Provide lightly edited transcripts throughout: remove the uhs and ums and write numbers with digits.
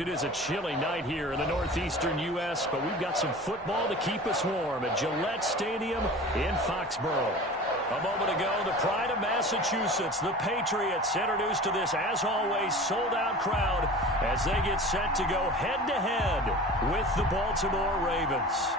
It is a chilly night here in the northeastern U.S., but we've got some football to keep us warm at Gillette Stadium in Foxborough. A moment ago, the pride of Massachusetts, the Patriots, introduced to this, as always, sold-out crowd as they get set to go head-to-head with the Baltimore Ravens.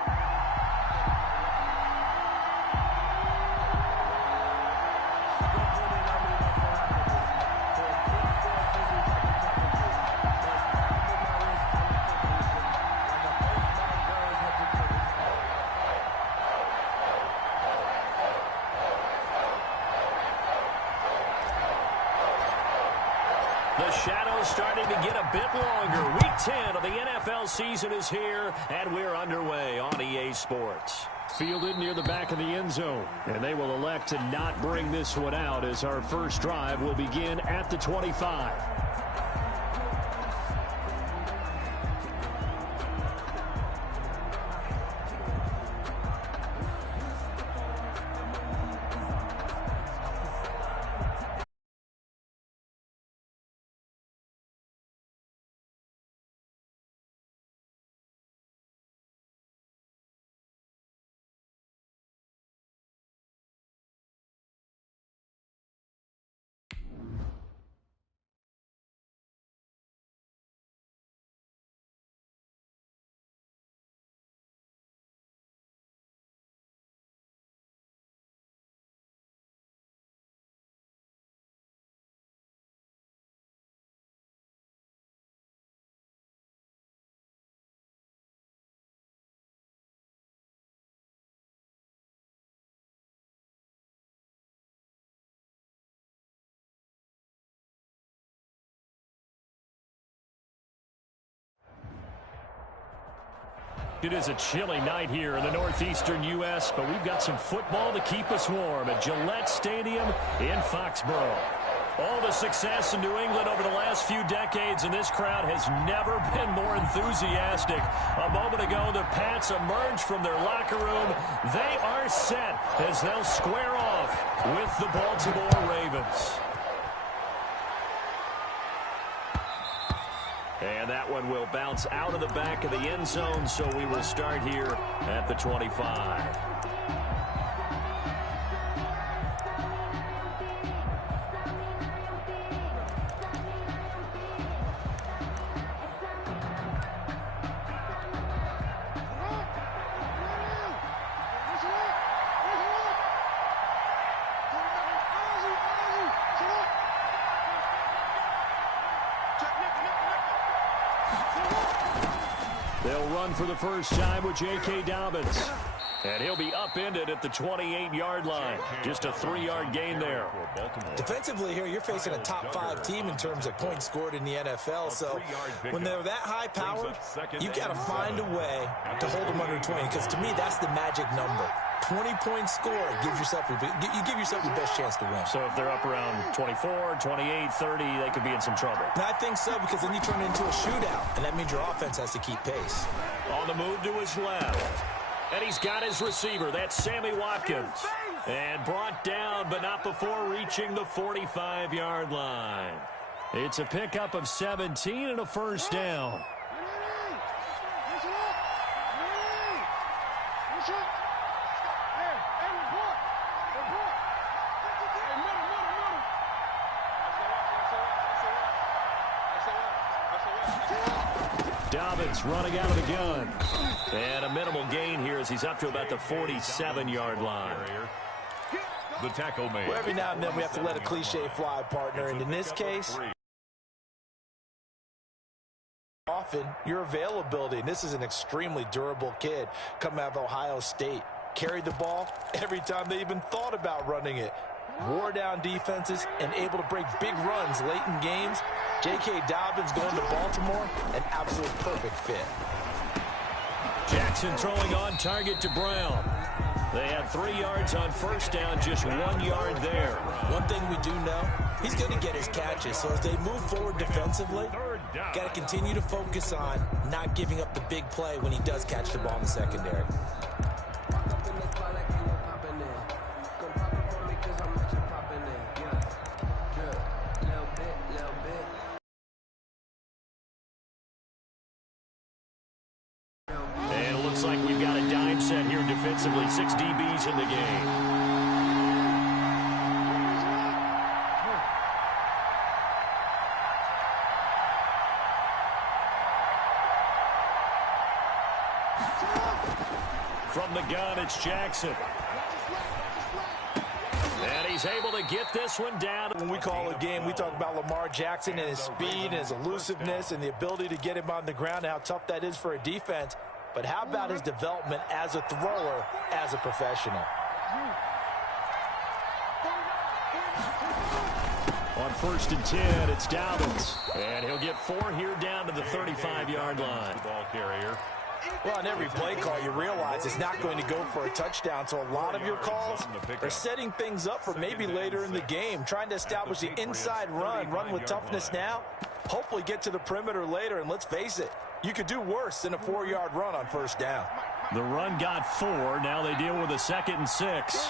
The shadow's starting to get a bit longer. Week 10 of the NFL season is here, and we're underway on EA Sports. Fielded near the back of the end zone, and they will elect to not bring this one out as our first drive will begin at the 25. It is a chilly night here in the northeastern U.S., but we've got some football to keep us warm at Gillette Stadium in Foxborough. All the success in New England over the last few decades, and this crowd has never been more enthusiastic. A moment ago, the Pats emerged from their locker room. They are set as they'll square off with the Baltimore Ravens. And that one will bounce out of the back of the end zone, so we will start here at the 25. They'll run for the first time with J.K. Dobbins. And he'll be upended at the 28-yard line. Just a 3-yard gain there. Defensively here, you're facing a top-5 team in terms of points scored in the NFL. So when they're that high-powered, you've got to find a way to hold them under 20. Because to me, that's the magic number. 20-point score, you give yourself your best chance to win. So if they're up around 24, 28, 30, they could be in some trouble. And I think so, because then you turn it into a shootout, and that means your offense has to keep pace. On the move to his left. And he's got his receiver. That's Sammy Watkins. And brought down, but not before reaching the 45-yard line. It's a pickup of 17 and a first down. Dobbins running out of the gun. And a minimal gain here as he's up to about the 47-yard line. The tackle made. Well, every now and then we have to let a cliche fly, partner. And in this case, often your availability. And this is an extremely durable kid coming out of Ohio State. Carried the ball every time they even thought about running it. Wore down defenses and able to break big runs late in games. J.K. Dobbins going to Baltimore, an absolute perfect fit. Jackson throwing on target to Brown. They had 3 yards on first down, just 1 yard there. One thing we do know, he's going to get his catches. So as they move forward defensively, got to continue to focus on not giving up the big play when he does catch the ball in the secondary. defensively. 6 DBs in the game. From the gun, it's Jackson. And he's able to get this one down. When we call a game, we talk about Lamar Jackson and his speed and his elusiveness and the ability to get him on the ground and how tough that is for a defense. But how about his development as a thrower, as a professional? On 1st and 10, it's Dobbins. And he'll get 4 here down to the 35-yard line. Ball carrier. Well, on every play call, you realize it's not going to go for a touchdown. So a lot of your calls are setting things up for maybe later in the game, trying to establish the inside run with toughness now, hopefully get to the perimeter later. And let's face it, you could do worse than a 4-yard run on 1st down. The run got 4. Now they deal with a 2nd and 6.